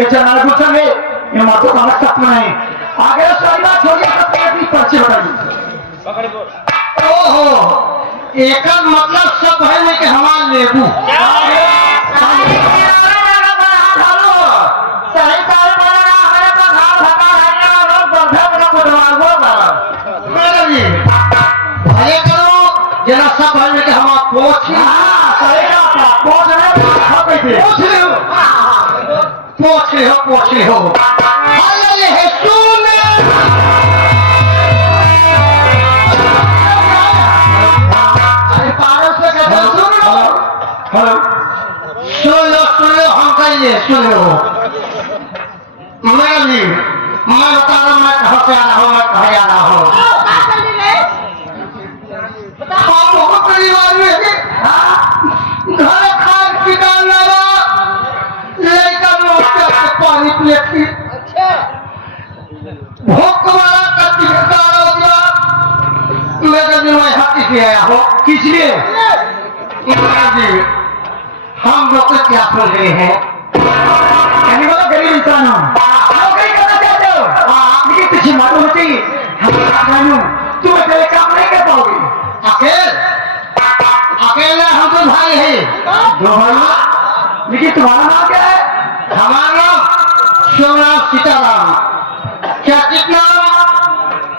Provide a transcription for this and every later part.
ये चैनल को संगे ये मातो का मत सपना है आगे सारी बात छोड़िए तो तेरी पर्ची बताइए। ओहो एक मतलब सब है नहीं कि हमार लेबू जना सब है नहीं कि हमार पोछ पोछे हो ये सुन सुन लो हम कहिए सुन लो मैं भी मैं बता रहा हूँ मैं कहाँ से आ रहा हूँ मैं कहाँ जा रहा हूँ हम बहुत परिवार में घर खान किसान लगा लड़का लोग पानी पिए थी भूख वाला कति हो गया मेरे दिन में हाथी से आया हो किस लिए हम लोग क्या सोच रहे हैं कहने वाला गरीब इंसान हो नौकरी करना चाहते हो लेकिन तुझे मालूम होती तुम अकेले काम नहीं कर पाओगे। अकेले हम तो भाई है दो भाई लेकिन तुम्हारा नाम क्या है? हमारा नाम शिवराम सीताराम क्या कितना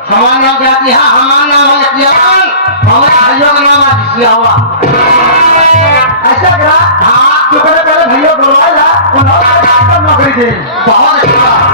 हमारा नाम क्या है हमारा नाम है ज्ञान हमारे भाइयों का नाम है जिसलावा ऐसा करा हाँ तो पहले भैया बुलवाया नौकरी दे बहुत अच्छा